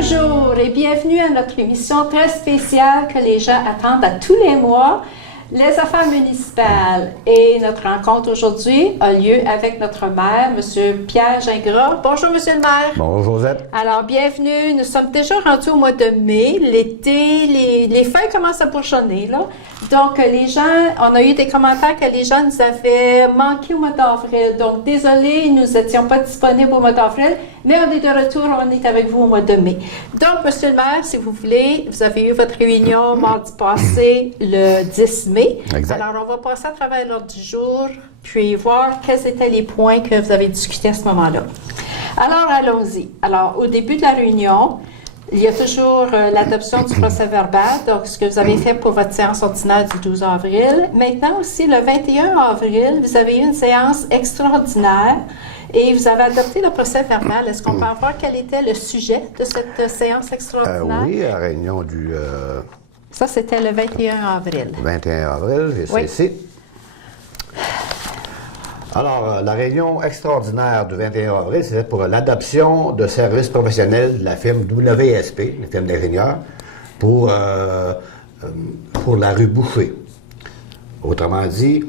Bonjour et bienvenue à notre émission très spéciale que les gens attendent à tous les mois, les affaires municipales. Et notre rencontre aujourd'hui a lieu avec notre maire, M. Pierre Gingras. Bonjour, M. le maire. Bonjour, Josette. Alors, bienvenue. Nous sommes déjà rendus au mois de mai. L'été, les feuilles commencent à bourgeonner, là. Donc, les gens, on a eu des commentaires que les gens nous avaient manqué au mois d'avril. Donc, désolé, nous n'étions pas disponibles au mois d'avril, mais on est de retour, on est avec vous au mois de mai. Donc, Monsieur le maire, si vous voulez, vous avez eu votre réunion mardi passé, le 10 mai. Exact. Alors, on va passer à travers l'ordre du jour, puis voir quels étaient les points que vous avez discutés à ce moment-là. Alors, allons-y. Alors, au début de la réunion, il y a toujours l'adoption du procès-verbal, donc ce que vous avez fait pour votre séance ordinaire du 12 avril. Maintenant aussi, le 21 avril, vous avez eu une séance extraordinaire et vous avez adopté le procès-verbal. Est-ce qu'on peut voir quel était le sujet de cette séance extraordinaire? Oui, la réunion du... Ça, c'était le 21 avril. 21 avril, j'ai ça ici. Alors, la réunion extraordinaire du 21 avril, c'était pour l'adoption de services professionnels de la firme WSP, la firme d'ingénieurs, pour la rue Boucher. Autrement dit,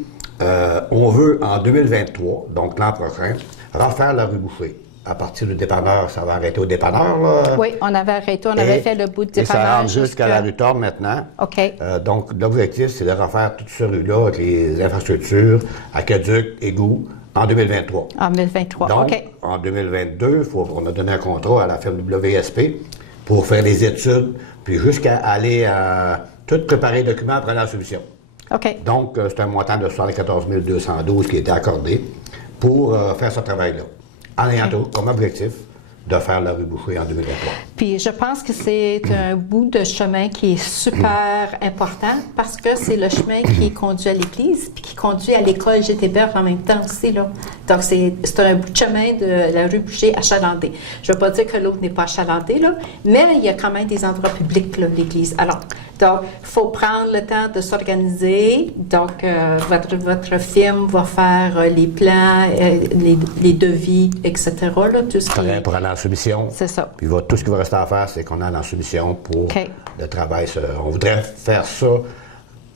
on veut en 2023, donc l'an prochain, refaire la rue Boucher. À partir du dépanneur, ça va arrêter au dépanneur. Là. Oui, on avait arrêté, on avait fait le bout de dépanneur. Et ça rentre jusqu'à la rue Torme maintenant. OK. Donc, l'objectif, c'est de refaire toute cette rue-là avec les infrastructures, aqueducs, égouts, en 2023. En 2023, donc, OK. En 2022, on a donné un contrat à la firme WSP pour faire des études, puis jusqu'à aller à tout préparer les documents après la soumission. OK. Donc, c'est un montant de 74 212 qui a été accordé pour faire ce travail-là. En ayant comme objectif de faire la rue Boucher en 2023. Puis je pense que c'est un bout de chemin qui est super important parce que c'est le chemin qui conduit à l'église puis qui conduit à l'école GTBerge en même temps aussi, là. Donc c'est un bout de chemin de la rue Boucher achalandée. Je ne veux pas dire que l'autre n'est pas achalandé, là, mais il y a quand même des endroits publics, là, l'église. Alors, donc, il faut prendre le temps de s'organiser. Donc, votre firme va faire les plans, les devis, etc., là, tout ce qui est... Pour aller en soumission. C'est ça. Puis tout ce qui va rester à faire, c'est qu'on aille en soumission pour le travail. On voudrait faire ça,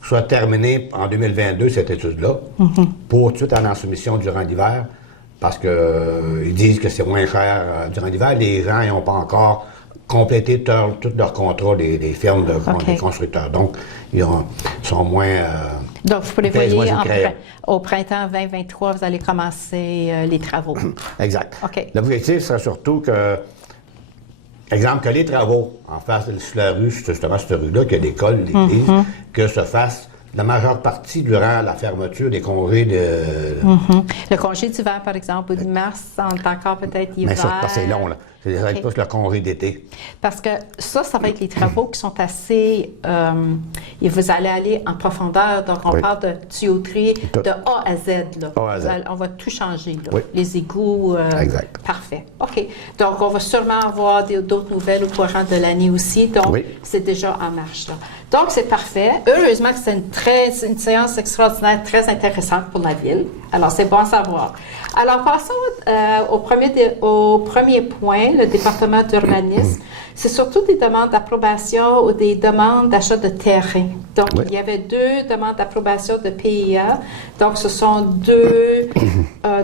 soit terminé en 2022, cette étude-là, pour tout de suite aller en soumission durant l'hiver, parce qu'ils disent que c'est moins cher durant l'hiver. Les gens n'ont pas encore complété tout leur contrat des firmes des constructeurs. Donc, ils sont moins... Donc, vous prévoyez au printemps 2023, vous allez commencer les travaux. Exact. OK. L'objectif serait surtout que, exemple, que les travaux en face de la rue, justement cette rue-là, qu'il y a l'école, l'église, que se fassent la majeure partie durant la fermeture des congés de... Le congé d'hiver, par exemple, au 10 mars, on est encore peut-être hiver. Mais ça, c'est long, là. C'est plus le congé d'été. Parce que ça va être les travaux qui sont assez... et vous allez aller en profondeur. Donc, on parle de tuyauterie de A à Z, là. A à Z. On va tout changer, là. Oui. Les égouts... exact. Parfait. OK. Donc, on va sûrement avoir d'autres nouvelles au courant de l'année aussi. Donc, c'est déjà en marche, là. Donc, c'est parfait. Heureusement que c'est une séance extraordinaire, très intéressante pour la ville. Alors, c'est bon à savoir. Alors, passons au premier point, le département d'urbanisme. C'est surtout des demandes d'approbation ou des demandes d'achat de terrain. Donc, il y avait 2 demandes d'approbation de PIA. Donc, ce sont 2...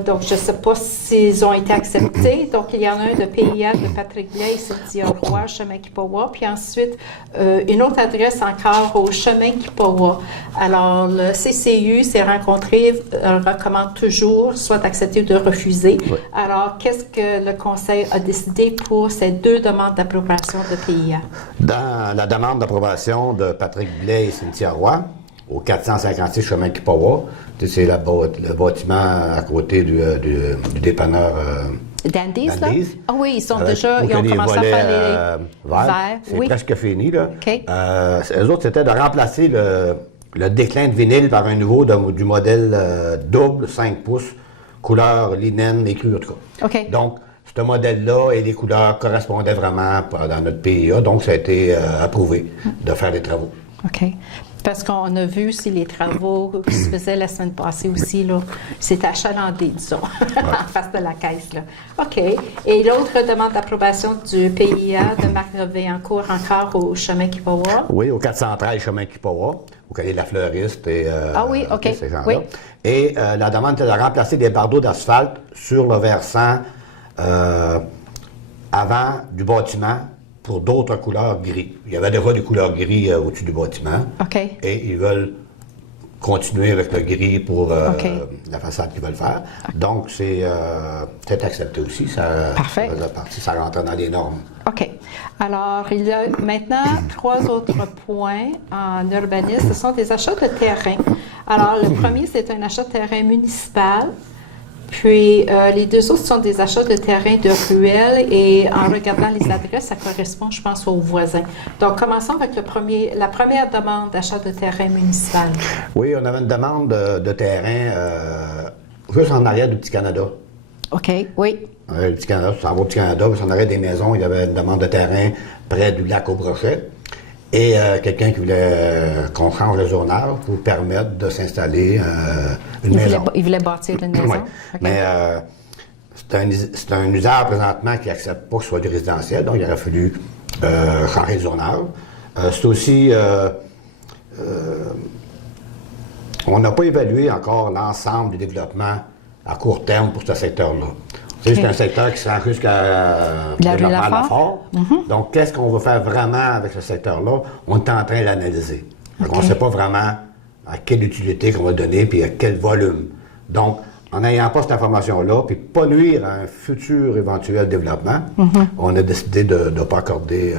donc, je ne sais pas s'ils ont été acceptés. Donc, il y en a un de PIA de Patrick Blais et Cynthia Roy, chemin Kipawa. Puis ensuite, une autre adresse encore au chemin Kipawa. Alors, le CCU s'est rencontré, recommande toujours soit d'accepter ou de refuser. Alors, qu'est-ce que le conseil a décidé pour ces 2 demandes d'approbation de PIA? Dans la demande d'approbation de Patrick Blais et Cynthia Roy, au 456 chemin Kipawa, c'est le bâtiment à côté du dépanneur Dandy's, là? Ah oui, ils ont commencé à faire les verts. C'est presque fini, là. OK. Eux autres, c'était de remplacer le déclin de vinyle par un nouveau du modèle double 5 pouces, couleur linnen écru, en tout cas. OK. Donc, ce modèle-là et les couleurs correspondaient vraiment dans notre PIA, donc ça a été approuvé de faire les travaux. OK. Parce qu'on a vu aussi les travaux qui se faisaient la semaine passée aussi, là. C'était achalandé, disons, en face de la caisse, là. OK. Et l'autre demande d'approbation du PIA de Marc Vaillancourt encore au chemin Kipawa? Oui, au 413 chemin Kipawa, au Calais de la Fleuriste et ah oui, OK. Ces gens-là. Oui. Et la demande était de remplacer des bardeaux d'asphalte sur le versant avant du bâtiment pour d'autres couleurs gris. Il y avait déjà des couleurs gris au-dessus du bâtiment. OK. Et ils veulent continuer avec le gris pour la façade qu'ils veulent faire. Donc, c'est accepté aussi. Ça, parfait. Ça rentre dans les normes. OK. Alors, il y a maintenant 3 autres points en urbanisme. Ce sont des achats de terrain. Alors, le premier, c'est un achat de terrain municipal. Puis, les 2 autres sont des achats de terrain de ruelles et en regardant les adresses, ça correspond, je pense, aux voisins. Donc, commençons avec la première demande d'achat de terrain municipal. Oui, on avait une demande de terrain juste en arrière du Petit-Canada. OK, oui. Le Petit-Canada, ça va au Petit-Canada, juste en arrière des maisons, il y avait une demande de terrain près du lac au Brochet. Et quelqu'un qui voulait qu'on change le zonage pour permettre de s'installer une maison. Il voulait bâtir une maison? Oui. Okay. Mais c'est un usage présentement qui n'accepte pas que ce soit du résidentiel, donc il aurait fallu changer le zonage. C'est aussi... on n'a pas évalué encore l'ensemble du développement à court terme pour ce secteur-là. Okay. C'est un secteur qui se rend jusqu'à développement Lafort. Donc, qu'est-ce qu'on va faire vraiment avec ce secteur-là? On est en train de l'analyser. On ne sait pas vraiment à quelle utilité qu'on va donner puis à quel volume. Donc, en n'ayant pas cette information-là, puis pas nuire à un futur éventuel développement, on a décidé de ne pas accorder...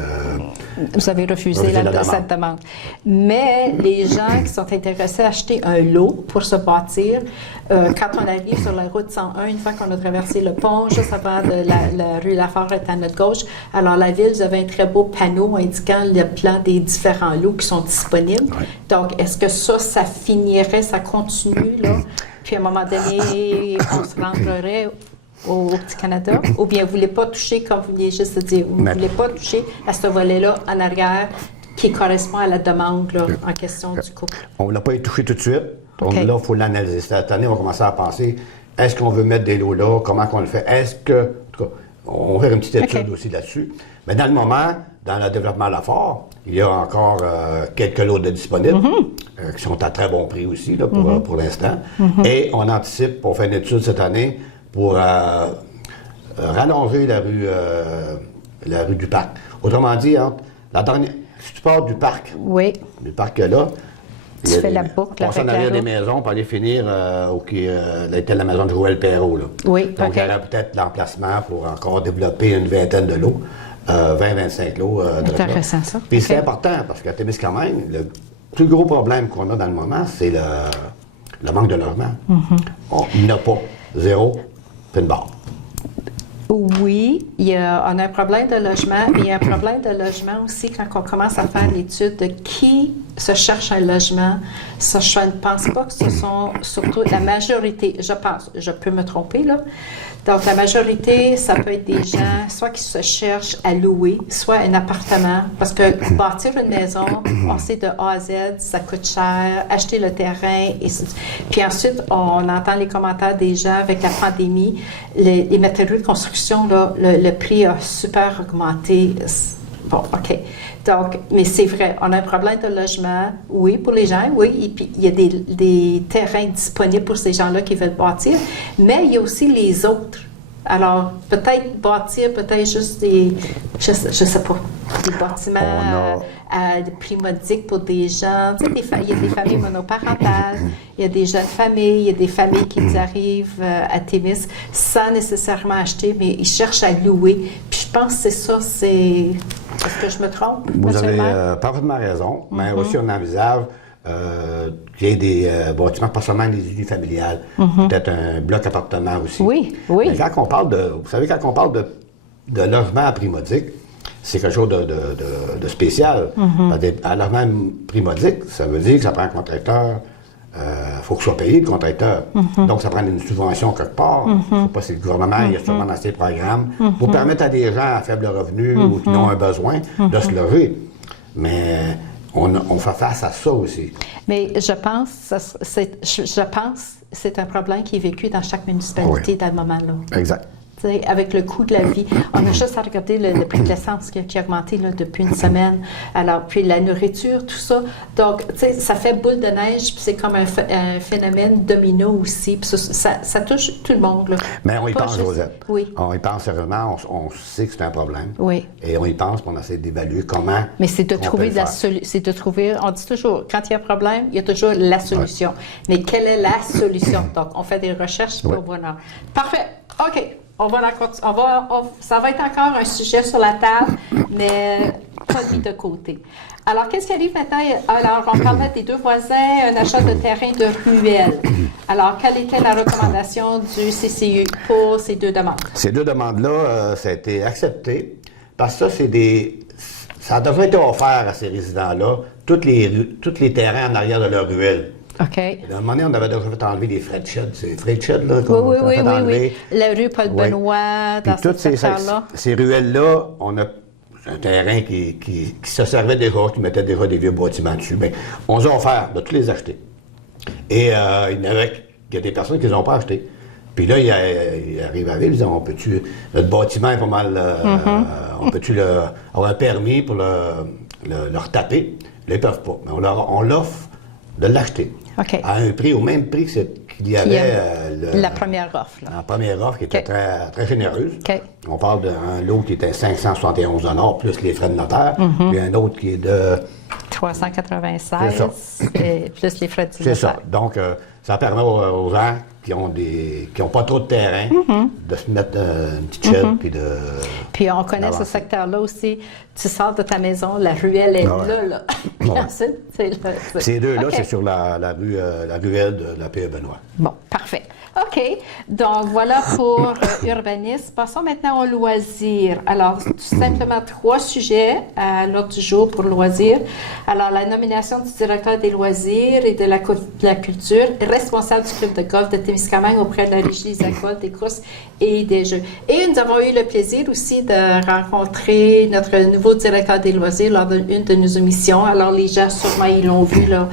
Vous avez refusé cette demande. Mais les gens qui sont intéressés à acheter un lot pour se bâtir, quand on arrive sur la route 101, une fois qu'on a traversé le pont, juste avant la rue Lafort est à notre gauche, alors la ville, vous avez un très beau panneau indiquant le plan des différents lots qui sont disponibles. Oui. Donc, est-ce que ça finirait, ça continue, là? Puis à un moment donné, on se rendrait au Petit-Canada, ou bien vous ne voulez pas toucher, comme vous vouliez juste dire, vous ne voulez pas toucher à ce volet-là en arrière qui correspond à la demande là, en question du couple. On ne l'a pas touché tout de suite. Donc là, il faut l'analyser. Cette année, on va commencer à penser, est-ce qu'on veut mettre des lots là? Comment qu'on le fait? Est-ce que... En tout cas, on va faire une petite étude aussi là-dessus. Mais dans le moment, dans le développement Lafort, il y a encore quelques lots de disponibles qui sont à très bon prix aussi là, pour l'instant. Et on anticipe, on fait une étude cette année pour rallonger la rue du Parc. Autrement dit, si tu pars du parc, du parc là, tu fais la boucle avec la des maisons pour aller finir était la maison de Joël Perrault. Là. Oui, donc, il y aurait peut-être l'emplacement pour encore développer une vingtaine de lots, 20-25 lots. Intéressant, ça. Puis c'est important, parce qu'à Témiscamingue, le plus gros problème qu'on a dans le moment, c'est le manque de logement. Il n'y en a pas. 0, puis une barre. Oui, on a un problème de logement, mais il y a un problème de logement aussi quand on commence à faire l'étude de qui se cherche un logement. Ça, je ne pense pas que ce sont surtout la majorité, je pense, je peux me tromper là. Donc, la majorité, ça peut être des gens, soit qui se cherchent à louer, soit un appartement, parce que bâtir une maison, on sait de A à Z, ça coûte cher, acheter le terrain, puis ensuite, on entend les commentaires des gens avec la pandémie, les matériaux de construction, là, le prix a super augmenté. Bon, OK. Donc, mais c'est vrai, on a un problème de logement, oui, pour les gens, oui, et puis il y a des terrains disponibles pour ces gens-là qui veulent bâtir, mais il y a aussi les autres. Alors, peut-être bâtir, peut-être juste des, je sais pas, des bâtiments à prix modique pour des gens. Tu sais, il y a des familles monoparentales, il y a des jeunes familles, il y a des familles qui arrivent à Témis sans nécessairement acheter, mais ils cherchent à louer. Puis je pense que c'est ça, est-ce que je me trompe? Vous avez parfaitement raison, mais aussi on envisage qu'il y ait des bâtiments, pas seulement des unités familiales, peut-être un bloc appartement aussi. Oui, oui. Mais quand on parle vous savez, quand on parle de logement à prix modique, c'est quelque chose de spécial. Un logement prix modique, ça veut dire que ça prend un contracteur, faut que soit payé le contracteur. Donc, ça prend une subvention quelque part. Je ne sais pas si le gouvernement il y a sûrement dans ses programmes pour permettre à des gens à faible revenu ou qui ont un besoin de se loger. Mais on fait face à ça aussi. Mais je pense que c'est un problème qui est vécu dans chaque municipalité dans le moment-là. Exact. Avec le coût de la vie. On a juste à regarder le prix de l'essence qui a augmenté là, depuis une semaine. Alors, puis la nourriture, tout ça. Donc, tu sais, ça fait boule de neige, puis c'est comme un phénomène domino aussi. Puis ça touche tout le monde. Là. Mais on y pense, Josette. Oui. On y pense sérieusement. On sait que c'est un problème. Oui. Et on y pense, puis on essaie d'évaluer comment. Mais c'est de trouver c'est de trouver. On dit toujours, quand il y a un problème, il y a toujours la solution. Ouais. Mais quelle est la solution? Donc, on fait des recherches pour voir. Parfait. OK. Ça va être encore un sujet sur la table, mais pas mis de côté. Alors, qu'est-ce qui arrive maintenant? Alors, on parlait des deux voisins, un achat de terrain de ruelle. Alors, quelle était la recommandation du CCU pour ces deux demandes? Ces deux demandes-là, ça a été accepté parce que ça devrait être offert à ces résidents-là, tous les terrains en arrière de leur ruelle. OK. À un moment donné, on avait déjà fait enlever des frais de shed. C'est frais de shed, là, oui. La rue Paul-Benoît, dans ce secteur-là. Ces ruelles-là, on a un terrain qui se servait déjà, qui mettait déjà des vieux bâtiments dessus. Bien, on les a offert de tous les acheter. Et il y a des personnes qui ne les ont pas achetés. Puis là, il arrive à ville, notre bâtiment est pas mal, on peut-tu avoir un permis pour le retaper? Là, ils ne peuvent pas. Mais on l'offre de l'acheter. Okay. À un prix, au même prix qu'il y avait... la première offre. Là. La première offre qui était très, très généreuse. Okay. On parle d'un lot qui était 571 $ plus les frais de notaire, puis un autre qui est de... 396 et plus les frais de notaire. C'est ça. Donc, ça permet aux gens qui ont pas trop de terrain de se mettre une petite shed puis de... Puis on connaît ce secteur-là aussi. Tu sors de ta maison, la ruelle est là. Ces deux-là, c'est sur la ruelle de la P.E. Benoît. Bon, parfait. OK. Donc, voilà pour urbanisme. Passons maintenant au loisir. Alors, tout simplement 3 sujets à l'ordre du jour pour le loisir. Alors, la nomination du directeur des loisirs et de la culture, responsable du club de golf de Témiscamingue auprès de la Régie des alcools, des courses et des jeux. Et nous avons eu le plaisir aussi de rencontrer notre nouveau directeur des loisirs lors d'une de nos émissions. Alors, les gens, sûrement, ils l'ont vu là,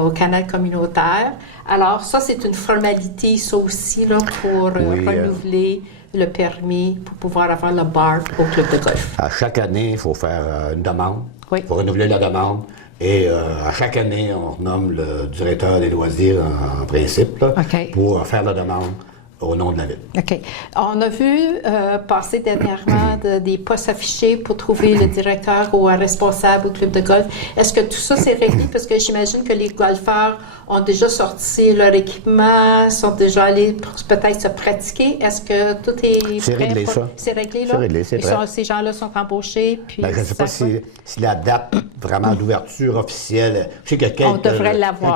au canal communautaire. Alors, ça, c'est une formalité, ça aussi, là, pour renouveler le permis, pour pouvoir avoir le bar au club de golf. À chaque année, il faut faire une demande. Oui. Il faut renouveler la demande. Et à chaque année, on nomme le directeur des loisirs en principe là, pour faire la demande au nom de la ville. OK. On a vu passer dernièrement des postes affichés pour trouver le directeur ou un responsable au club de golf. Est-ce que tout ça s'est réglé? Parce que j'imagine que les golfeurs ont déjà sorti leur équipement, sont déjà allés peut-être se pratiquer. Est-ce que tout est prêt? C'est réglé, ça. C'est réglé, là? C'est réglé, c'est prêt. Ces gens-là sont embauchés, puis... Ben, je ne sais pas si la date vraiment d'ouverture officielle... Je sais qu'il y a quelques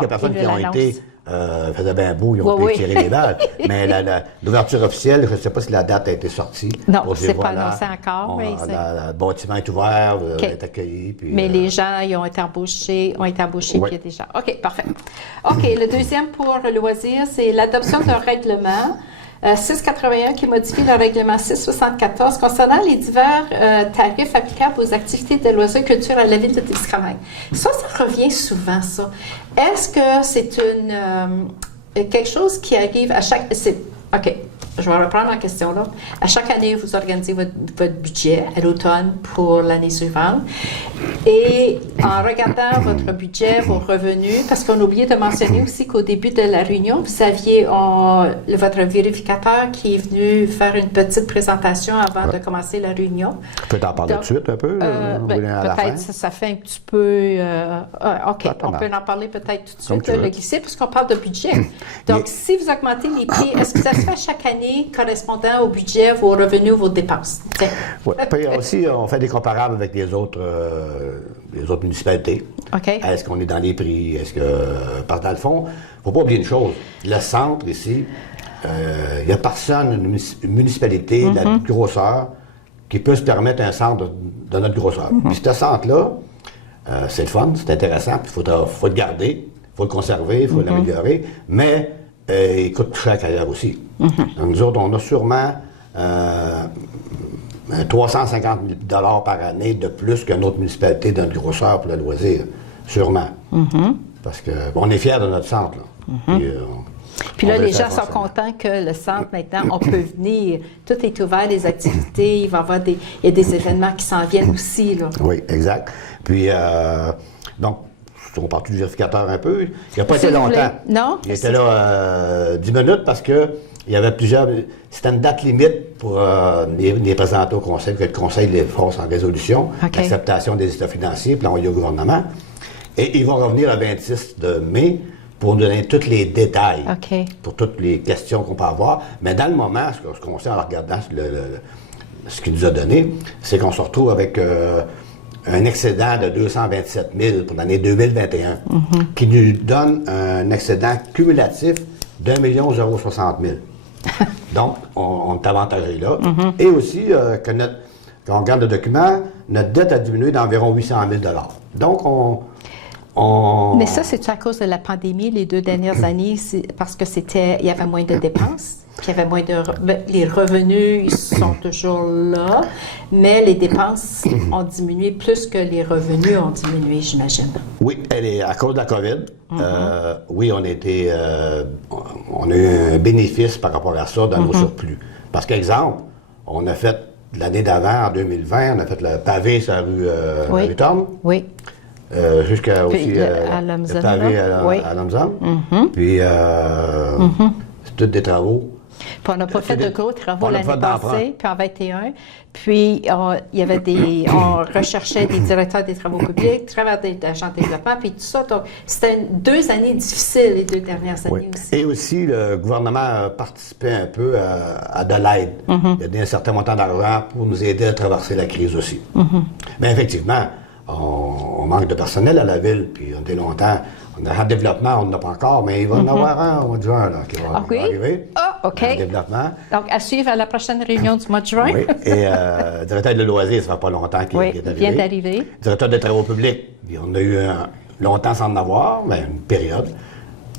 personnes qui ont été... faisait bien beau, ils ont pu tirer les balles. Mais l'ouverture officielle, je ne sais pas si la date a été sortie. Non, c'est pas annoncé encore. Le bâtiment est ouvert, est accueilli. Puis, mais les gens, ils ont été embauchés puis déjà. OK, parfait. OK, le deuxième pour le loisir, c'est l'adoption d'un règlement 681 qui modifie le règlement 674 concernant les divers tarifs applicables aux activités de loisirs culture à la ville de Témiscamingue. Ça revient souvent, ça. Est-ce que c'est quelque chose qui arrive à chaque... OK, je vais reprendre la question là. À chaque année, vous organisez votre budget à l'automne pour l'année suivante. Et en regardant votre budget, vos revenus, parce qu'on a oublié de mentionner aussi qu'au début de la réunion, vous aviez votre vérificateur qui est venu faire une petite présentation avant de commencer la réunion. Tu peux t'en parler tout de suite un peu? Peut-être ça fait un petit peu... OK, on peut en parler peut-être tout de suite, le glisser, puisqu'on parle de budget. Donc, si vous augmentez les prix, est-ce que ça se fait chaque année correspondant au budget, vos revenus, vos dépenses? Oui. Puis aussi, on fait des comparables avec les autres municipalités. OK. Est-ce qu'on est dans les prix? Parce que dans le fond, il ne faut pas oublier une chose. Le centre, ici, il n'y a personne, une municipalité de la grosseur, qui peut se permettre un centre de notre grosseur. Puis ce centre-là, c'est le fun, c'est intéressant, puis il faut le garder, il faut le conserver, il faut l'améliorer, mais il coûte plus cher qu'ailleurs aussi. Donc, nous autres, on a sûrement 350 000 $ par année de plus qu'une autre municipalité dans le grosseur pour le loisir. sûrement. Parce qu'on est fiers de notre centre. Là. Puis là, les gens sont contents que le centre, maintenant, on peut venir. Tout est ouvert, les activités, il va y avoir il y a des événements qui s'en viennent aussi. Là. Oui, exact. Puis, donc, on part du vérificateur un peu. Il n'a pas été longtemps. Non? Il était là 10 minutes parce que il y avait plusieurs... C'était une date limite pour les présenter au conseil, que le conseil les force en résolution, l'acceptation des états financiers, puis l'envoyer au gouvernement. Et ils vont revenir le 26 de mai pour nous donner tous les détails, pour toutes les questions qu'on peut avoir. Mais dans le moment, ce qu'on sait en regardant ce qu'il nous a donné, c'est qu'on se retrouve avec un excédent de 227 000 pour l'année 2021, qui nous donne un excédent cumulatif d'1 060 000. Donc, on est avantagé là. Et aussi, quand on regarde le document, notre dette a diminué d'environ 800 000 $. Donc, Mais ça, c'est à cause de la pandémie, les 2 dernières années, parce que il y avait moins de dépenses, puis il y avait moins de... Les revenus, ils sont toujours là, mais les dépenses ont diminué plus que les revenus ont diminué, j'imagine. Oui, à cause de la COVID. Oui, on a eu un bénéfice par rapport à ça dans nos surplus. Parce qu'exemple, on a fait l'année d'avant, en 2020, on a fait le pavé sur la rue Vuitton. Oui. Jusqu'à aussi à Lamzon, le pavé à Lamzon. Puis, c'est tous des travaux. Puis on n'a pas fait de gros travaux l'année passée, puis en 21. Puis il y avait on recherchait des directeurs des travaux publics, travailleurs d'agents de développement, puis tout ça. Donc, c'était 2 années difficiles, les 2 dernières années aussi. Et aussi, le gouvernement a participé un peu à de l'aide. Il a donné un certain montant d'argent pour nous aider à traverser la crise aussi. Mais effectivement, on manque de personnel à la ville, puis on était longtemps. On a un développement, on n'en a pas encore, mais il va en avoir un au mois de juin là, qui va arriver. Ah, OK. Un développement. Donc, à suivre à la prochaine réunion du mois de juin. Oui, et le directeur de loisirs, ça ne fait pas longtemps qu'il est arrivé. Il vient d'arriver. Directeur des travaux publics, on a eu longtemps sans en avoir, mais une période.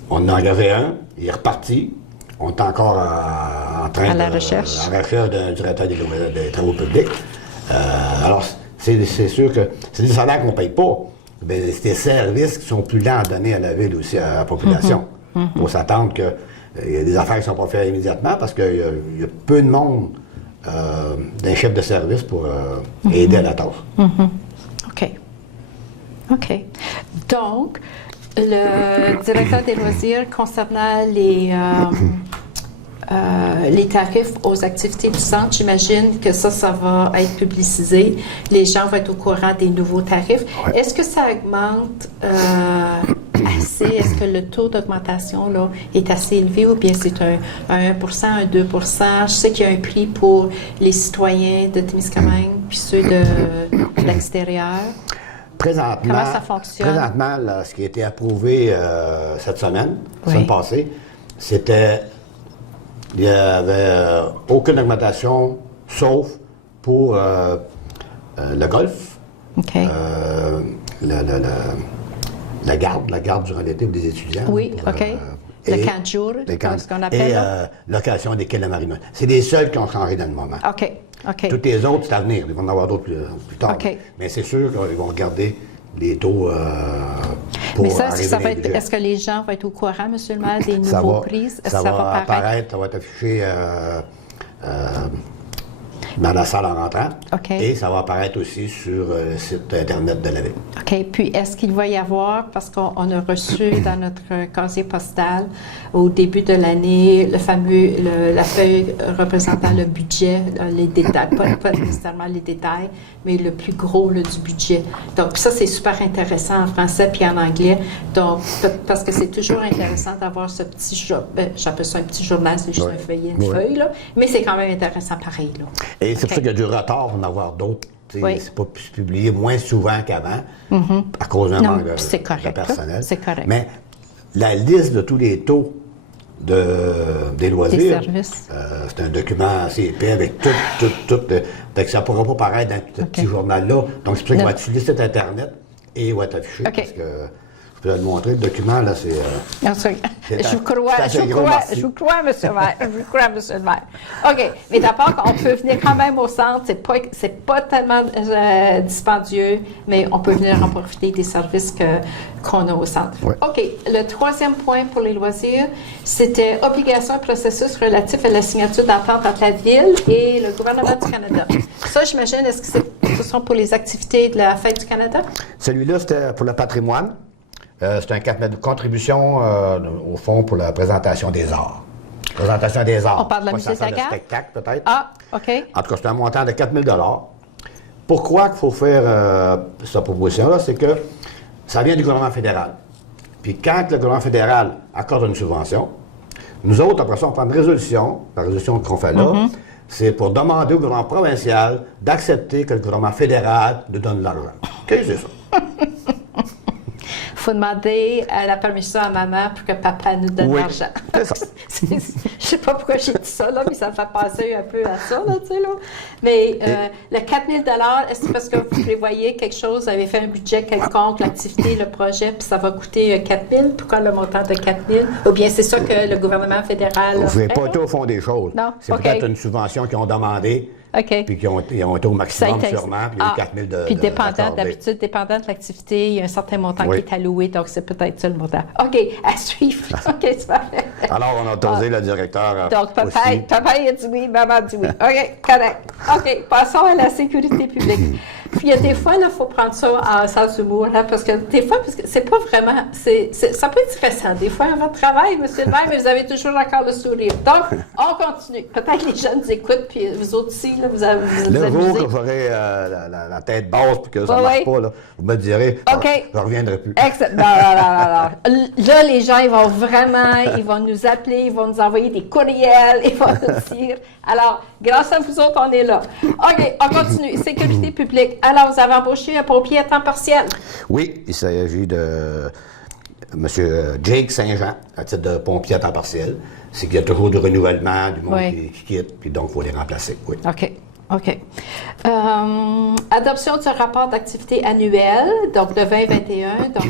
On en a engagé un, il est reparti. On est encore en train la recherche. En recherche d'un directeur des travaux publics. Alors, c'est sûr que c'est des salaires qu'on ne paye pas. Mais c'est des services qui sont plus lents à donner à la ville aussi, à la population. Il faut s'attendre qu'il y a des affaires qui ne sont pas faites immédiatement parce qu'il y a peu de monde d'un chef de service pour aider à la tâche. OK. Donc, le directeur des loisirs concernant les tarifs aux activités du centre, j'imagine que ça va être publicisé. Les gens vont être au courant des nouveaux tarifs. Ouais. Est-ce que ça augmente assez? Est-ce que le taux d'augmentation là, est assez élevé ou bien c'est un 1 un 2 Je sais qu'il y a un prix pour les citoyens de Témiscamingue puis ceux de l'extérieur. Présentement, comment ça fonctionne? Présentement, là, ce qui a été approuvé cette semaine, la semaine passée, c'était... Il n'y avait aucune augmentation, sauf pour le golf, la garde durant l'été des étudiants. Oui, pour, OK. Le camp de jour, ce qu'on appelle. Et location des quais de la marina. C'est les seuls qui ont changé dans le moment. OK. Toutes les autres, c'est à venir. Il va en avoir d'autres plus tard. Mais c'est sûr qu'ils vont regarder les taux pour mais ça, est-ce que les gens vont être au courant, M. le maire, des nouveaux prix? Ça va apparaître, ça va être affiché dans la salle en rentrant. Et ça va apparaître aussi sur le site Internet de la ville. OK. Puis, est-ce qu'il va y avoir, parce qu'on a reçu dans notre casier postal, au début de l'année, la feuille représentant le budget, les détails, pas nécessairement les détails, mais le plus gros du budget. Donc, ça, c'est super intéressant en français puis en anglais. Donc, parce que c'est toujours intéressant d'avoir ce petit, j'appelle ça un petit journal, c'est juste un feuillet, une feuille, là, mais c'est quand même intéressant pareil, là. Et c'est pour ça qu'il y a du retard pour en avoir d'autres. C'est pas publié moins souvent qu'avant à cause d'un manque de personnel. C'est correct. Mais la liste de tous les taux des loisirs, c'est un document assez épais avec tout. Fait que ça ne pourra pas paraître dans ce petit journal-là. Donc, c'est pour ça qu'il va être sur le site Internet et il va être affiché. Parce que Je vais le montrer. Le document, là, c'est... je vous crois, M. Le maire. OK. Mais d'abord, on peut venir quand même au centre. C'est pas tellement dispendieux, mais on peut venir en profiter des services qu'on a au centre. Ouais. OK. Le troisième point pour les loisirs, c'était obligation et processus relatif à la signature d'entente entre la Ville et le gouvernement du Canada. Ça, j'imagine, est-ce que ce sont pour les activités de la Fête du Canada? Celui-là, c'était pour le patrimoine. C'est un 4 000 de contribution, au fond, pour la présentation des arts. Présentation des arts. On parle de la musique de la gare? Spectacle, peut-être. Ah, OK. En tout cas, c'est un montant de 4 000 $. Pourquoi il faut faire cette proposition-là? C'est que ça vient du gouvernement fédéral. Puis quand le gouvernement fédéral accorde une subvention, nous autres, après ça, on prend une résolution, la résolution qu'on fait là, c'est pour demander au gouvernement provincial d'accepter que le gouvernement fédéral nous donne de l'argent. OK, c'est ça. Il faut demander la permission à maman pour que papa nous donne l'argent. C'est ça. Je ne sais pas pourquoi j'ai dit ça, là, mais ça me fait penser un peu à ça, là, tu sais, là. Mais le 4 000 $, est-ce que parce que vous prévoyez quelque chose, vous avez fait un budget quelconque, l'activité, le projet, puis ça va coûter 4 000? Pourquoi le montant de 4 000? Ou bien c'est ça que le gouvernement fédéral Vous ne pouvez pas là? être au fond des choses. Non? C'est peut-être une subvention qu'ils ont demandé. OK. Puis ils ont été au maximum, sûrement, puis il y a eu 4 000 Puis d'habitude, dépendant de l'activité, il y a un certain montant qui est alloué, donc c'est peut-être ça le montant. OK, à suivre. OK, c'est parfait. Alors, on a autorisé le directeur donc, papa a dit oui, maman a dit oui. OK, correct. OK, passons à la sécurité publique. Puis il y a des fois, il faut prendre ça en sens d'humour, là, parce que des fois, c'est pas vraiment... ça peut être stressant. Des fois, votre travail, M. le maire, mais vous avez toujours encore le sourire. Donc, on continue. Peut-être les jeunes écoutent, puis vous autres aussi, là, vous amusez. Le jour que j'aurai la tête basse et que ça ne marche pas, là, vous me direz, OK. je ne reviendrai plus. Non. Là, les gens, ils vont nous appeler, ils vont nous envoyer des courriels, ils vont nous dire. Alors, grâce à vous autres, on est là. OK, on continue. Sécurité publique. Alors, vous avez embauché un pompier à temps partiel? Oui, il s'agit de M. Jake Saint-Jean, à titre de pompier à temps partiel. C'est qu'il y a toujours du renouvellement, du monde qui quitte, puis donc il faut les remplacer. Oui. OK. Adoption du rapport d'activité annuel, donc de 2021, donc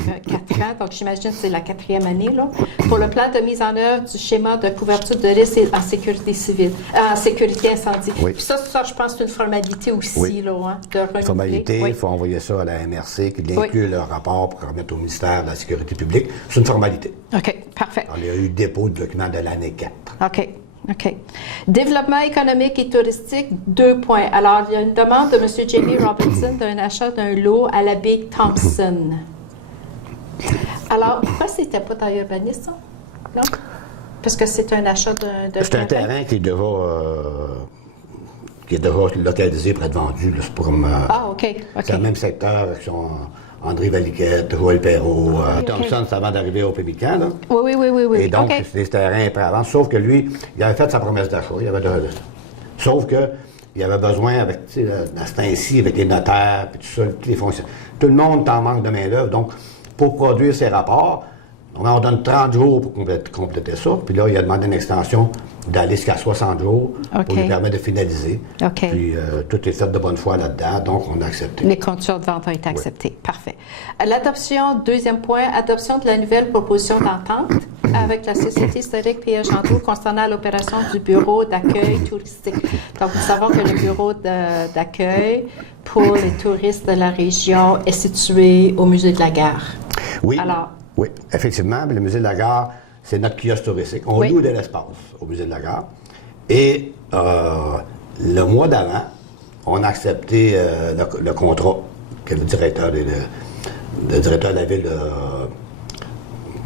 4 ans, donc j'imagine que c'est la 4e année, là, pour le plan de mise en œuvre du schéma de couverture de risque en sécurité civile, en sécurité incendie. Oui. Puis ça, je pense, c'est une formalité aussi, là, de renouveler. Formalité, il faut envoyer ça à la MRC, qui inclut le rapport pour remettre au ministère de la Sécurité publique. C'est une formalité. OK, parfait. Alors, il y a eu dépôt de documents de l'année 4. OK. Développement économique et touristique, 2 points. Alors, il y a une demande de M. Jamie Robinson d'un achat d'un lot à la baie Thompson. Alors, pourquoi c'était pas dans l'urbanisme, ça? Non? Parce que c'est un achat de c'est un terrain qui est déjà localisé pour être vendu. Là, c'est pour OK. C'est le même secteur avec André Valiquette, Joël Perrault, Thompson, c'est avant d'arriver au Pébican, là. Oui. Et donc, c'est des terrains prêts avant. Sauf que lui, il avait fait sa promesse d'achat. Sauf qu'il avait besoin, avec, dans ce temps-ci, avec les notaires, puis tout ça, tous les fonctionnaires. Tout le monde est en manque de main-d'œuvre. Donc, pour produire ses rapports, on donne 30 jours pour compléter ça. Puis là, il a demandé une extension d'aller jusqu'à 60 jours pour lui permettre de finaliser. Puis tout est fait de bonne foi là-dedans, donc on a accepté. Les conditions de vente ont été acceptées. Parfait. L'adoption, deuxième point, adoption de la nouvelle proposition d'entente avec la Société historique P.A. Gentil concernant l'opération du bureau d'accueil touristique. Donc, nous savons que le bureau d'accueil pour les touristes de la région est situé au Musée de la Gare. Oui. Oui, effectivement, mais le Musée de la Gare, c'est notre kiosque touristique. On loue de l'espace au Musée de la Gare. Et le mois d'avant, on a accepté le contrat que le directeur de la ville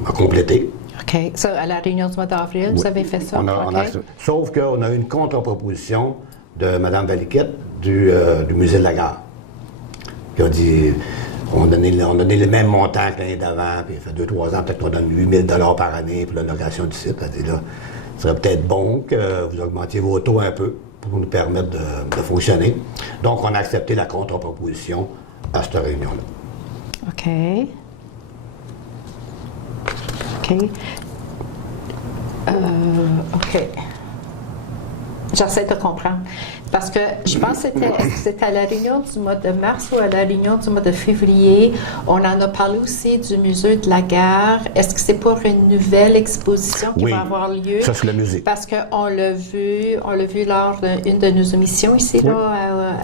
a complété. OK. Ça, à la réunion du mois d'avril, vous avez fait ça? Sauf qu'on a eu une contre-proposition de Mme Valiquette du Musée de la Gare. Qui a dit... On a donné le même montant que l'année d'avant, puis ça fait 2-3 ans, peut-être qu'on donne 8 000 par année pour la location du site. Elle dit là, ce serait peut-être bon que vous augmentiez vos taux un peu pour nous permettre de fonctionner. Donc, on a accepté la contre-proposition à cette réunion-là. OK. J'essaie de comprendre. Parce que je pense que c'était à la réunion du mois de mars ou à la réunion du mois de février. On en a parlé aussi du musée de la gare. Est-ce que c'est pour une nouvelle exposition qui va avoir lieu? Ça, c'est le musée. Parce qu'on l'a vu lors d'une de nos émissions ici, là,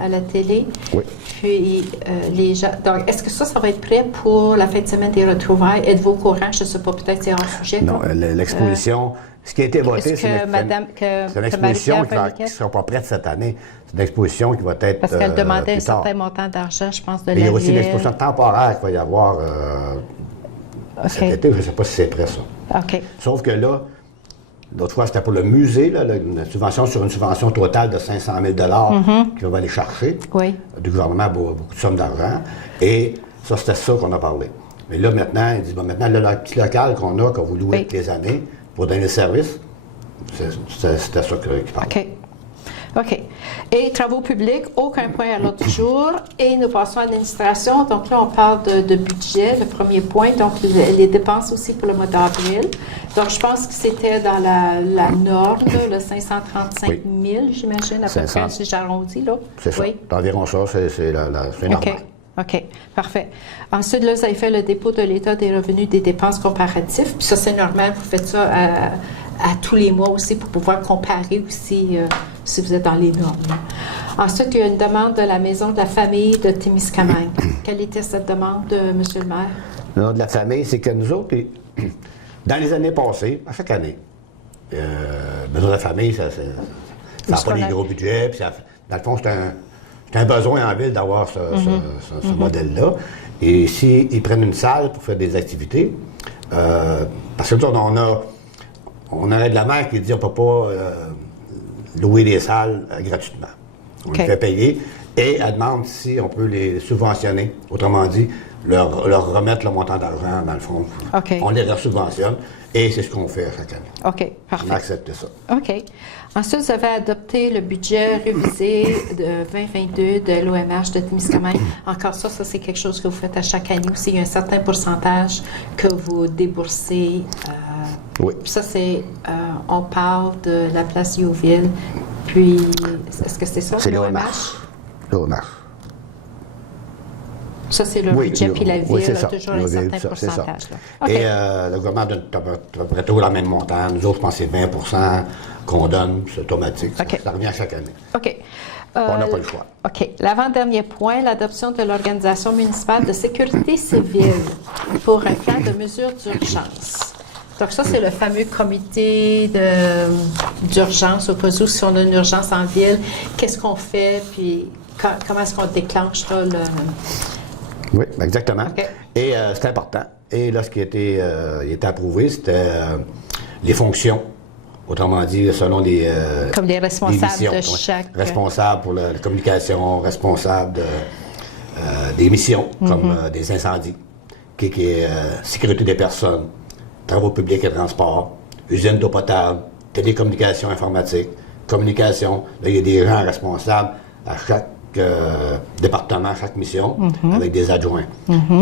à la télé. Oui. Puis, les gens... Donc, est-ce que ça va être prêt pour la fin de semaine des retrouvailles? Êtes-vous au courant? Je ne sais pas, peut-être c'est hors sujet. Non, l'exposition... Ce qui a été voté, c'est une exposition qui ne sera pas prête cette année. C'est une exposition qui va être parce qu'elle demandait un certain montant d'argent, je pense, de la ville. Il y a aussi une exposition temporaire qu'il va y avoir cet été. Je ne sais pas si c'est prêt, ça. OK. Sauf que là, l'autre fois, c'était pour le musée, là, une subvention sur une subvention totale de 500 000 qu'ils vont aller chercher du gouvernement, beaucoup de sommes d'argent. Et ça, c'était ça qu'on a parlé. Mais là, maintenant, il dit, maintenant, le petit local qu'on vous louez toutes les années, pour donner le service, c'était ça qu'il parle. OK. Et travaux publics, aucun point à l'ordre du jour. Et nous passons à l'administration. Donc là, on parle de budget, le premier point. Donc, les dépenses aussi pour le mois d'avril. Donc, je pense que c'était dans la norme, le 535 000, j'imagine, à peu près, si j'arrondis, là. C'est ça. Environ ça, c'est normal. OK, parfait. Ensuite, là, vous avez fait le dépôt de l'État des revenus des dépenses comparatifs. Puis ça, c'est normal, vous faites ça à tous les mois aussi pour pouvoir comparer aussi si vous êtes dans les normes. Ensuite, il y a une demande de la Maison de la famille de Témiscamingue. Quelle était cette demande, M. le maire? La Maison de la famille, c'est que nous autres, dans les années passées, à chaque année, la Maison de la famille, ça n'a pas des gros budgets. Puis dans le fond, c'est un besoin en ville d'avoir ce modèle-là. Et s'ils prennent une salle pour faire des activités, parce que on aurait de la mère qui dit on ne peut pas louer des salles gratuitement. On les fait payer et elle demande si on peut les subventionner. Autrement dit, leur remettre le montant d'argent dans le fond. On les subventionne et c'est ce qu'on fait à chaque année. OK, parfait. On a accepté ça. OK. Ensuite, vous avez adopté le budget révisé de 2022 de l'OMH de Témiscamingue. Encore ça, c'est quelque chose que vous faites à chaque année aussi. Il y a un certain pourcentage que vous déboursez. Oui. Ça, c'est, on parle de la place Youville. Puis, est-ce que c'est ça? C'est l'OMH. L'OMH. Ça, c'est le budget, puis la ville a toujours un certain pourcentage. Et le gouvernement donne à peu près toujours la même montant. Nous autres, je pense que c'est 20 qu'on donne, c'est automatique. Ça revient à chaque année. OK. On n'a pas le choix. OK. L'avant-dernier point, l'adoption de l'Organisation municipale de sécurité civile pour un plan de mesures d'urgence. Donc ça, c'est le fameux comité d'urgence, au cas où si on a une urgence en ville, qu'est-ce qu'on fait, puis comment est-ce qu'on déclenche là, le... Oui, exactement. Et c'est important. Et là, ce qui a été approuvé, c'était les fonctions. Autrement dit, selon les... comme les responsables missions, de chaque... Responsables pour la communication, responsables des missions, comme des incendies, qui est sécurité des personnes, travaux publics et transports, usine d'eau potable, télécommunications informatiques, communication. Là, il y a des gens responsables à chaque département, chaque mission, avec des adjoints.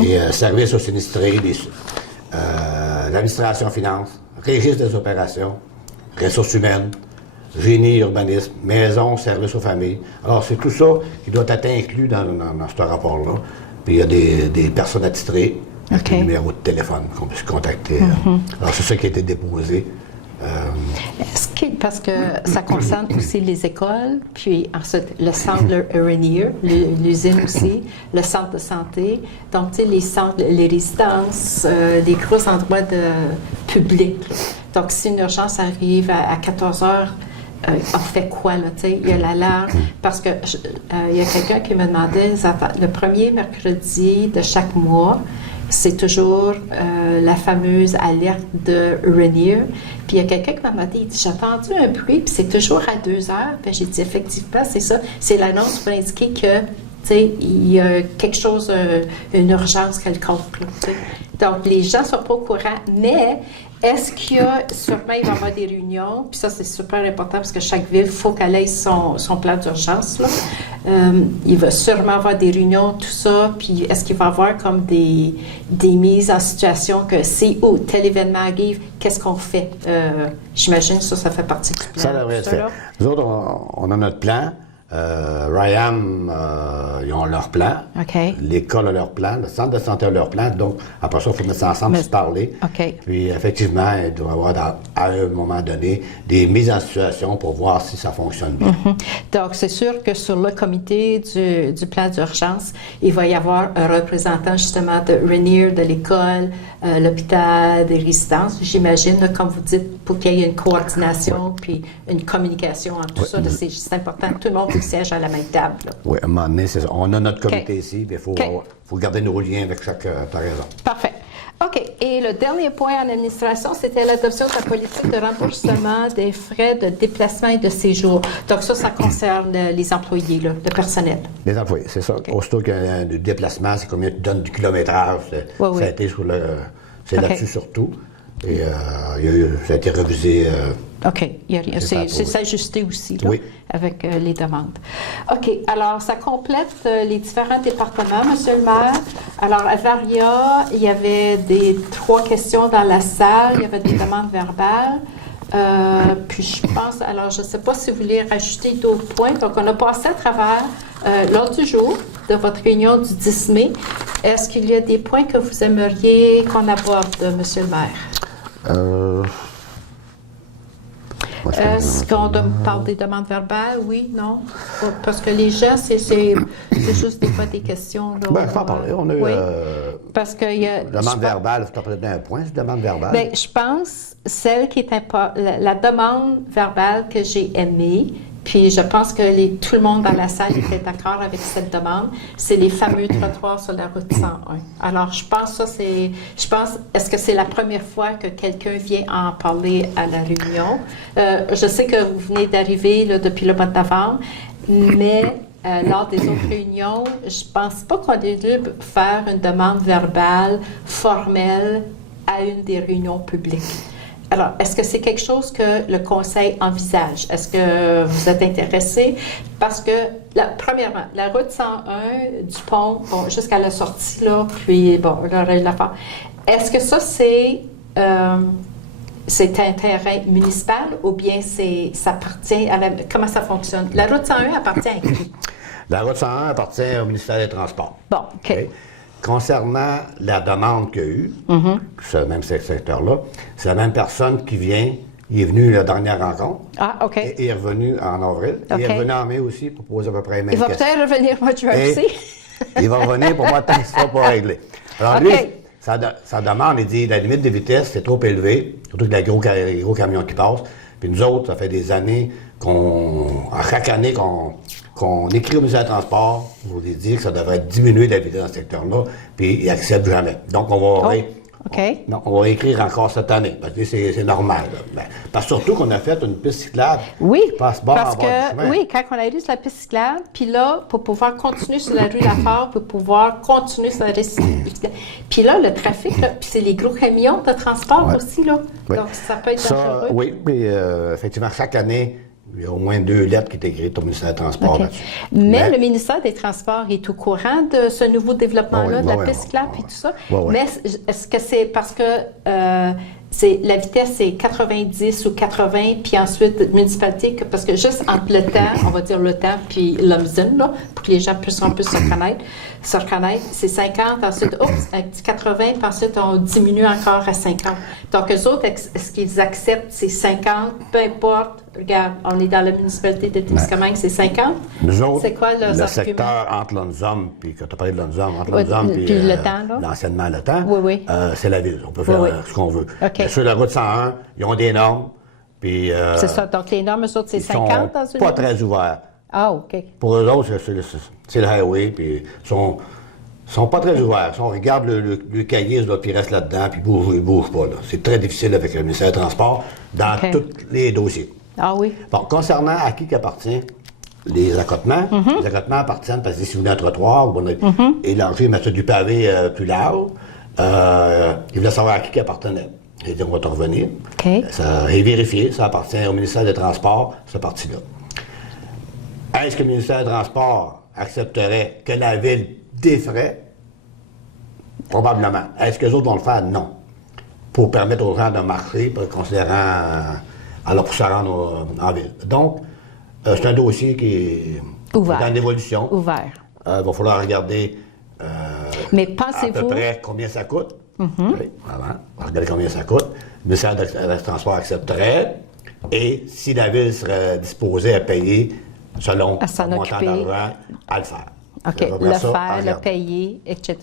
Et services aux sinistrés, l'administration finance, registre des opérations, ressources humaines, génie, urbanisme, maison, services aux familles. Alors, c'est tout ça qui doit être inclus dans ce rapport-là. Puis, il y a des personnes attitrées, avec des numéros de téléphone qu'on puisse contacter. Alors, c'est ça qui a été déposé. Parce que ça concerne aussi les écoles, puis ensuite le centre Rainier, l'usine aussi, le centre de santé, donc tu sais, les centres, les résidences, des gros endroits publics. Donc si une urgence arrive à 14 heures, on fait quoi là, tu sais, il y a l'alarme, parce que il y a quelqu'un qui me demandait, le premier mercredi de chaque mois, c'est toujours la fameuse alerte de Rainier. Puis il y a quelqu'un qui m'a dit, j'ai entendu un bruit, puis c'est toujours à 2 heures. Puis j'ai dit, effectivement, c'est ça. C'est l'annonce pour indiquer que, tu sais, il y a quelque chose, une urgence quelconque. Là, donc, les gens ne sont pas au courant, mais est-ce qu'il y a, sûrement, il va y avoir des réunions, puis ça, c'est super important parce que chaque ville, il faut qu'elle ait son plan d'urgence. Là. Il va sûrement avoir des réunions, tout ça, puis est-ce qu'il va y avoir comme des mises en situation que c'est où tel événement arrive, qu'est-ce qu'on fait? J'imagine que ça fait partie du plan. Ça devrait être fait. Nous autres, on a notre plan. Ryam, ils ont leur plan. L'école a leur plan. Le centre de santé a leur plan. Donc, après ça, il faut mettre ça ensemble, se parler. Puis, effectivement, il doit y avoir, à un moment donné, des mises en situation pour voir si ça fonctionne bien. Donc, c'est sûr que sur le comité du plan d'urgence, il va y avoir un représentant, justement, de Rainier, de l'école, l'hôpital, des résidences, j'imagine, comme vous dites, pour qu'il y ait une coordination puis une communication entre tout ça. C'est important que tout le monde siège à la même table. Là. Oui, à un moment donné, c'est ça. On a notre comité ici, mais il faut garder nos liens avec chaque... T'as raison. Parfait. OK. Et le dernier point en administration, c'était l'adoption de la politique de remboursement des frais de déplacement et de séjour. Donc ça concerne les employés, là, le personnel. Les employés, c'est ça. Aussitôt qu'il y a un déplacement, c'est combien tu donnes du kilométrage. Ça a été sur le... C'est là-dessus surtout. Et ça a été revisé. OK. C'est s'ajuster aussi là, avec les demandes. OK. Alors, ça complète les différents départements, Monsieur le maire. Alors, à Varia, il y avait 3 questions dans la salle. Il y avait des demandes verbales. Puis, je pense, alors, je ne sais pas si vous voulez rajouter d'autres points. Donc, on a passé à travers l'ordre du jour de votre réunion du 10 mai. Est-ce qu'il y a des points que vous aimeriez qu'on aborde, Monsieur le maire? Est-ce qu'on parle des demandes verbales? Oui, non? Parce que les gens, c'est juste des fois des questions. Bien, il faut en parler. On a eu... parce que il y a... Demande verbale, vous t'en d'un point, c'est demande verbale? Bien, je pense, celle qui est la demande verbale que j'ai aimée, puis je pense que tout le monde dans la salle était d'accord avec cette demande, c'est les fameux trottoirs sur la route 101. Alors, je pense est-ce que c'est la première fois que quelqu'un vient en parler à la réunion? Je sais que vous venez d'arriver depuis le mois de novembre, mais lors des autres réunions, je pense pas qu'on ait dû faire une demande verbale formelle à une des réunions publiques. Alors, est-ce que c'est quelque chose que le Conseil envisage? Est-ce que vous êtes intéressé? Parce que, premièrement, la route 101 du pont, jusqu'à la sortie, là, puis, l'affaire. Est-ce que ça, c'est un terrain municipal ou bien ça appartient à comment ça fonctionne? La route 101 appartient à qui? La route 101 appartient au ministère des Transports. Bon, OK. Concernant la demande qu'il y a eu, ce même secteur-là, c'est la même personne qui vient. Il est venu à la dernière rencontre. Ah, OK. Et il est revenu en avril. Et il est revenu en mai aussi pour poser à peu près les mêmes questions. Il va peut-être revenir au mois de juin aussi. Il va revenir pour moi tant que ça pas réglé. Alors lui, sa demande, il dit la limite de vitesse, c'est trop élevé, surtout avec les gros camions qui passent. Puis nous autres, ça fait des années à chaque année qu'on écrit au ministère des Transports pour lui dire que ça devrait diminuer la vitesse dans ce secteur-là, puis il n'accepte jamais. Donc, on va écrire encore cette année, parce que c'est normal. Parce que surtout qu'on a fait une piste cyclable qui passe bord parce quand on a été sur la piste cyclable, puis là, pour pouvoir continuer sur la rue Lafare, pour pouvoir continuer sur la rue cyclable. Puis là, le trafic, puis c'est les gros camions de transport aussi, là. Oui. Donc, ça peut être dangereux. Oui, mais effectivement, chaque année, il y a au moins 2 lettres qui sont écrites au ministère des Transports là-dessus. Mais le ministère des Transports est au courant de ce nouveau développement-là, de la piste cyclable et tout ça. Mais est-ce que c'est parce que la vitesse, c'est 90 ou 80, puis ensuite, municipalité, parce que juste entre le temps, on va dire le temps, puis l'homme-zone, là, pour que les gens puissent un peu se reconnaître, c'est 50, ensuite, 80, puis ensuite, on diminue encore à 50. Donc, eux autres, est-ce qu'ils acceptent ces 50, peu importe, regarde, on est dans la municipalité de Témiscamingue, c'est 50? Nous autres, c'est quoi le secteur entre l'Onzum, puis quand tu as parlé de l'Onzum, entre l'Onzum puis l'anciennement le temps, c'est la ville. On peut faire ce qu'on veut. Sur la route 101, ils ont des normes, puis... c'est ça, donc les normes, eux autres, c'est 50 dans une... Ils sont pas très ouverts. Ah, OK. Pour eux autres, c'est le highway, puis ils sont pas très ouverts. On regarde le cahier, puis ils restent là-dedans, puis ils bougent pas. C'est très difficile avec le ministère des Transports dans tous les dossiers. Ah oui. Bon, concernant à qui appartient les accotements, les accotements appartiennent parce que si vous voulez un trottoir, vous voulez élargir, mettre du pavé plus large, ils voulaient savoir à qui appartenait. J'ai dit, on va te revenir. Ça est vérifié, ça appartient au ministère des Transports, cette partie-là. Est-ce que le ministère des Transports accepterait que la ville défraie? Probablement. Est-ce que les autres vont le faire? Non. Pour permettre aux gens de marcher, considérant... alors pour se rendre en ville. Donc, c'est un dossier qui Ouvert. Dans l'évolution. Ouvert. Il va falloir regarder mais à pensez-vous... peu près combien ça coûte. Oui, avant. On va regarder combien ça coûte. Le ministère de Transport accepterait. Et si la Ville serait disposée à payer selon à s'en le montant occuper. d'argent, à le faire. OK. Le faire, le payer, etc.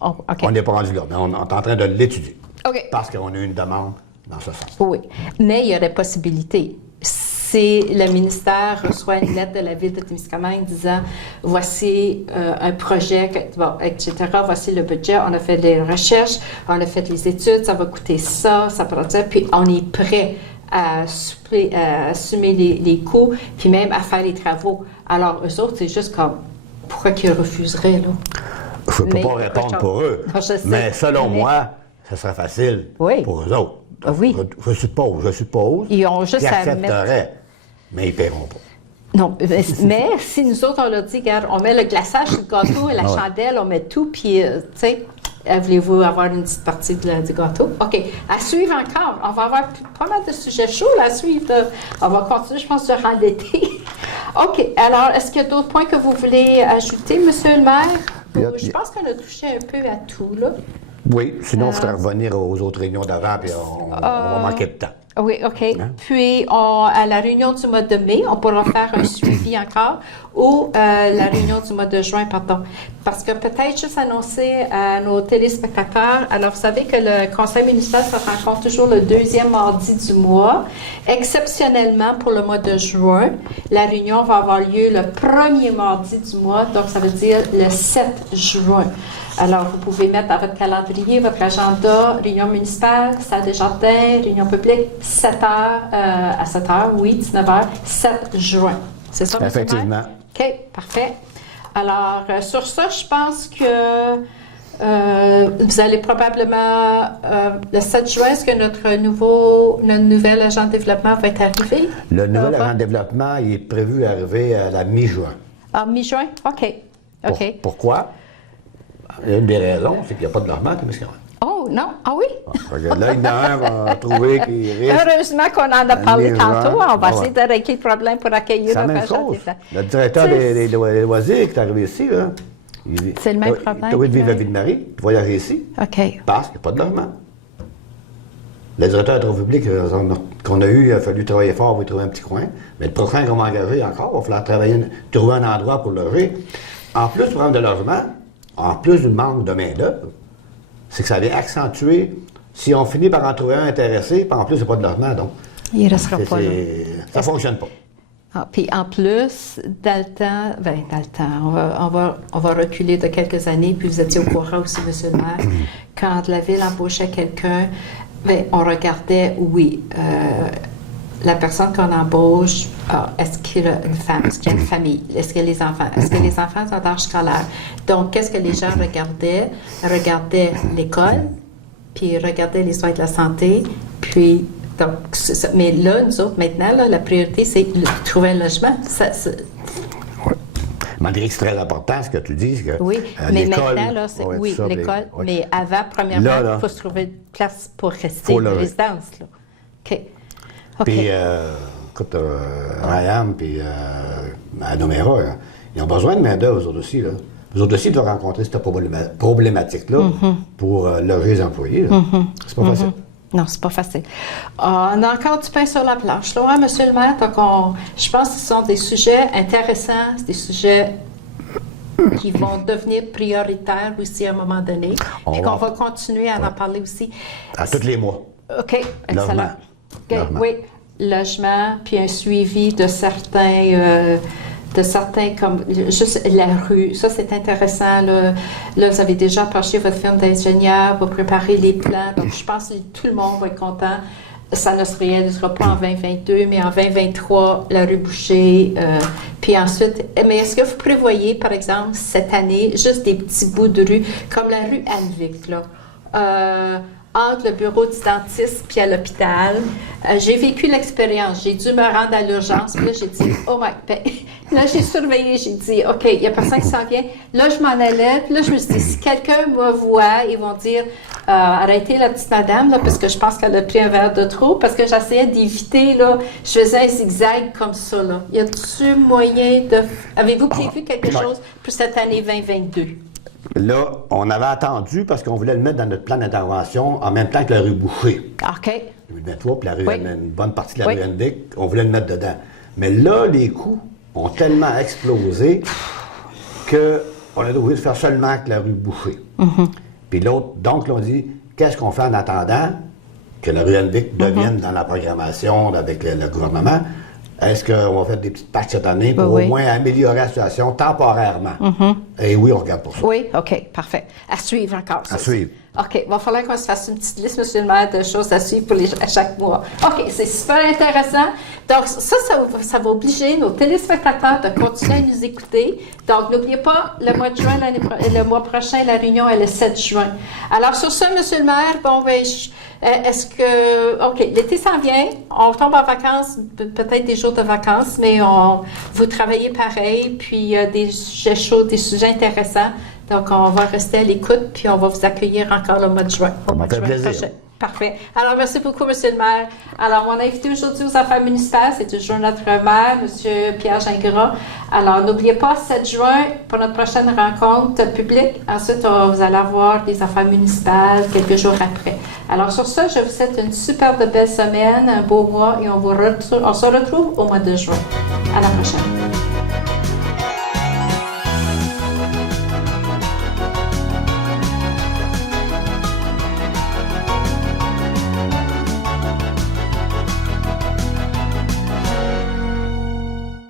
On n'est pas rendu là, mais on est en train de l'étudier. OK. Parce qu'on a eu une demande dans ce sens. Oui. Mais il y aurait possibilité. Si le ministère reçoit une lettre de la Ville de Témiscamingue disant « Voici un projet, etc. Voici le budget. On a fait des recherches, on a fait les études, ça va coûter ça, ça prend ça. » Puis on est prêt à assumer les coûts, puis même à faire les travaux. Alors, eux autres, c'est juste comme « Pourquoi qu'ils refuseraient, là? » Je ne peux pas répondre pour eux. Non, je sais, mais selon moi, ce serait facile pour eux autres. Oui. Je suppose ils ont juste qu'ils à accepteraient, mais ils ne paieront pas. Non, mais si nous autres, on leur dit, regarde, on met le glaçage sur le gâteau et la chandelle, on met tout, puis, tu sais, voulez-vous avoir une petite partie du gâteau? OK. À suivre encore. On va avoir pas mal de sujets chauds là, à suivre. On va continuer, je pense, durant l'été. OK. Alors, est-ce qu'il y a d'autres points que vous voulez ajouter, Monsieur le maire? Je pense qu'on a touché un peu à tout, là. Oui, sinon, il faudrait revenir aux autres réunions d'avant, puis on va manquer de temps. Oui, OK. Puis, à la réunion du mois de mai, on pourra faire un suivi encore, ou la réunion du mois de juin, pardon. Parce que peut-être juste annoncer à nos téléspectateurs, alors vous savez que le conseil municipal se rencontre toujours le 2e mardi du mois. Exceptionnellement, pour le mois de juin, la réunion va avoir lieu le 1er mardi du mois, donc ça veut dire le 7 juin. Alors, vous pouvez mettre dans votre calendrier, votre agenda, réunion municipale, salle des jardins, réunion publique, 7h à 7h, oui, 19h, 7 juin. C'est ça, M. Effectivement. OK, parfait. Alors, sur ça, je pense que vous allez probablement, le 7 juin, est-ce que notre nouvel agent de développement va être arrivé? Le nouvel agent de développement, il est prévu arriver à la mi-juin. Ah, mi-juin? OK. OK. Pourquoi? Une des raisons, c'est qu'il n'y a pas de logement à Témiscamingue. Oh, non? Ah oui? Là, il y en a un va trouver qu'il risque. Heureusement qu'on en a parlé tantôt. On va essayer de régler le problème pour accueillir notre agent. Le directeur des loisirs qui est arrivé ici, là, c'est le même problème. Il doit vivre à Ville-Marie, il voyager ici. OK. Parce qu'il n'y a pas de logement. Le directeur de travaux publics qu'on a eu, il a fallu travailler fort pour y trouver un petit coin. Mais le prochain qu'on va engager encore, il va falloir trouver un endroit pour loger. En plus du problème de logement, en plus du manque de main-d'œuvre, c'est que ça vient accentuer, si on finit par en trouver un intéressé, puis en plus, il n'y a pas de logement, donc. Il ne restera pas là. Ça ne fonctionne pas. Ah, puis en plus, dans le temps, on va reculer de quelques années, puis vous étiez au courant aussi, M. le maire, quand la Ville embauchait quelqu'un, on regardait, oui, la personne qu'on embauche, est-ce qu'il a une femme, est-ce qu'il y a une famille, est-ce qu'il y a les enfants, est-ce que les enfants sont d'âge scolaire? Donc, qu'est-ce que les gens regardaient? Regardaient l'école, puis regardaient les soins de la santé, puis, donc, mais là, nous autres, maintenant, là, la priorité, c'est trouver un logement. Oui. Malgré que c'est très important ce que tu dis. Que, oui, mais maintenant, là, c'est l'école, mais avant, premièrement, il faut se trouver une place pour rester, une résidence. Là. OK. Puis, écoute, Ryan et Anomera, ils ont besoin de main-d'œuvre, eux autres aussi. Là. Eux autres aussi, ils doivent rencontrer cette problématique-là pour loger les employés. C'est pas facile. Non, c'est pas facile. On a encore du pain sur la planche, là, hein, M. le maire. Donc, je pense que ce sont des sujets intéressants, des sujets qui vont devenir prioritaires aussi à un moment donné, puis qu'on va continuer à en parler aussi. À tous les mois. OK, excellent. Logement. Logement. Oui, logement, puis un suivi de certains comme juste la rue. Ça, c'est intéressant. Là, vous avez déjà approché votre firme d'ingénieur, vous préparez les plans. Donc, je pense que tout le monde va être content. Ça ne se réalisera pas en 2022, mais en 2023, la rue Boucher. Puis ensuite, mais est-ce que vous prévoyez, par exemple, cette année, juste des petits bouts de rue, comme la rue Anne-Vic, là, entre le bureau du dentiste puis à l'hôpital. J'ai vécu l'expérience. J'ai dû me rendre à l'urgence. Puis là, j'ai dit, oh my God. Là, j'ai surveillé. J'ai dit, OK, il n'y a personne qui s'en vient. Là, je m'en allais. Puis là, je me suis dit, si quelqu'un me voit, ils vont dire, arrêter la petite madame, là, parce que je pense qu'elle a pris un verre de trop, parce que j'essayais d'éviter, là, je faisais un zigzag comme ça, là. Y a-t-il moyen de... Avez-vous prévu quelque chose pour cette année 2022? Là, on avait attendu parce qu'on voulait le mettre dans notre plan d'intervention en même temps que la rue Boucher. OK. 2023, puis la rue, une bonne partie de la rue Henvic, on voulait le mettre dedans. Mais là, les coûts ont tellement explosé qu'on a obligé de faire seulement que la rue Boucher. Puis l'autre, donc, là, on dit, qu'est-ce qu'on fait en attendant que la rue Henvic devienne dans la programmation avec le gouvernement? Est-ce qu'on va faire des petites patchs cette année pour au moins améliorer la situation temporairement? Et oui, on regarde pour ça. Oui, OK, parfait. À suivre encore. À suivre. OK, il va falloir qu'on se fasse une petite liste, monsieur le maire, de choses à suivre à chaque mois. OK, c'est super intéressant. Donc, ça va obliger nos téléspectateurs de continuer à nous écouter. Donc, n'oubliez pas, le mois de juin, le mois prochain, la réunion est le 7 juin. Alors, sur ce, monsieur le maire, bon, ben, est-ce que... OK, l'été s'en vient. On tombe en vacances, peut-être des jours de vacances, mais vous travaillez pareil, puis des sujets chauds, des sujets intéressants. Donc, on va rester à l'écoute, puis on va vous accueillir encore le mois de juin. Ça m'a fait plaisir. Prochain. Parfait. Alors, merci beaucoup, monsieur le maire. Alors, mon invité aujourd'hui aux affaires municipales, c'est toujours notre maire, monsieur Pierre Gingras. Alors, n'oubliez pas, 7 juin, pour notre prochaine rencontre publique. Ensuite, vous allez avoir des affaires municipales quelques jours après. Alors, sur ça, je vous souhaite une super belle semaine, un beau mois, et on se retrouve au mois de juin. À la prochaine.